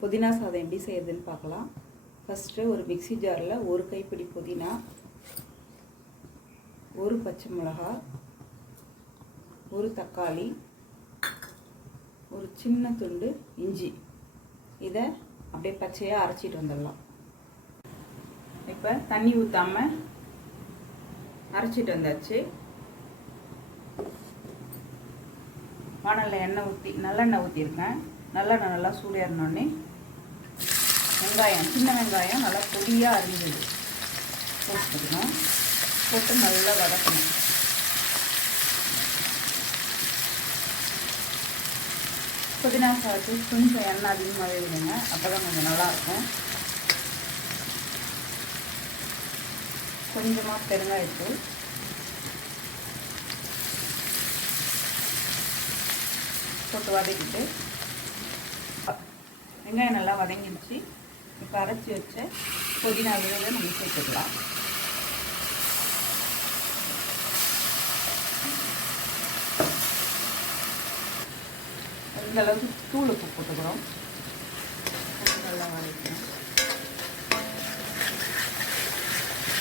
புதினா சாதம் எப்படி செய்யறதுன்னு பார்க்கலாம். ஃபஸ்ட்டு ஒரு மிக்ஸி ஜாரில் ஒரு கைப்பிடி புதினா ஒரு பச்சை மிளகா ஒரு தக்காளி ஒரு சின்ன துண்டு இஞ்சி. இதை அப்படியே பச்சையாக அரைச்சிட்டு வந்துடலாம். இப்போ தண்ணி ஊற்றாமல் அரைச்சிட்டு வந்தாச்சு. வானலில் எண்ணெய் ஊற்றி நல்லெண்ணெய் ஊற்றிருக்கேன் நல்லா நல்லா சூடேறினோடனே வெங்காயம் சின்ன வெங்காயம் நல்லா பொடியாக அரிஞ்சது. போட்டுக்கணும் போட்டு நல்லா வதக்கணும். புதினா சாத்து கொஞ்சம் எண்ணெய் அதிகமாகவே விடுங்க அப்போ தான் கொஞ்சம் நல்லாயிருக்கும் கொஞ்சமாக பெருங்காயத்தூள். போட்டு வதக்கிட்டு வெங்காயம் நல்லா வதங்கிடுச்சு. இப்போ அரைச்சி வச்ச புதினா விழுதை நம்ம சேர்த்துக்கலாம். இந்த அளவுக்கு தூள் உப்பு போட்டுக்கிறோம். நல்லா வதக்கணும்.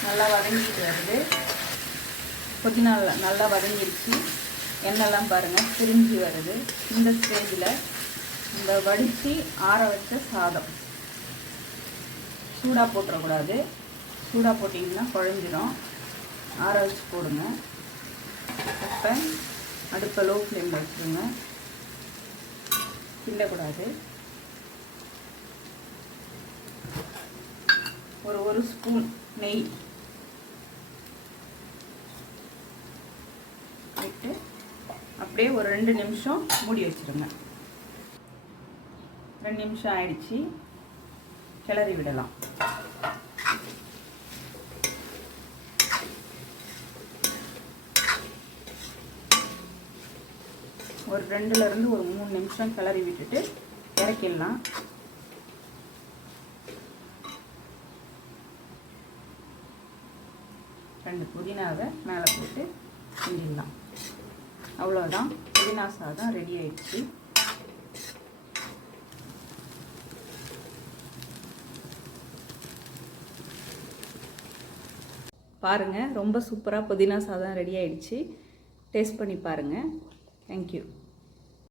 நல்லா வதங்கிட்டு வருது. புதினா நல்லா வதங்கிடுச்சு. எண்ணெய்லாம் பாருங்கள் பிரிஞ்சு வருது. இந்த ஸ்டேஜில் இந்த வடித்து ஆற வச்ச சாதம். சூடாக போட்டுறக்கூடாது. சூடாக போட்டிங்கன்னா குழஞ்சிரும். ஆற வச்சு போடுங்க. இப்போ அடுப்பை லோ ஃப்ளேமில் வச்சுருங்க. கிள்ளக்கூடாது ஒரு ஒரு ஸ்பூன் நெய் விட்டு அப்படியே ஒரு ரெண்டு நிமிஷம் மூடி வச்சுருங்க. ரெண்டு நிமிஷம் ஆயிடுச்சு. கிளறி விடலாம். ஒரு ரெண்டுலேருந்து ஒரு மூணு நிமிஷம் கிளறி விட்டுட்டு இறக்கிடலாம். ரெண்டு புதினாவை மேலே போட்டு செஞ்சிடலாம் அவ்வளோதான் புதினா சாதம் ரெடி ஆயிடுச்சு. பாருங்கள் ரொம்ப சூப்பராக புதினா சாதம் ரெடி ஆகிடுச்சி டேஸ்ட் பண்ணி பாருங்கள் தேங்க்யூ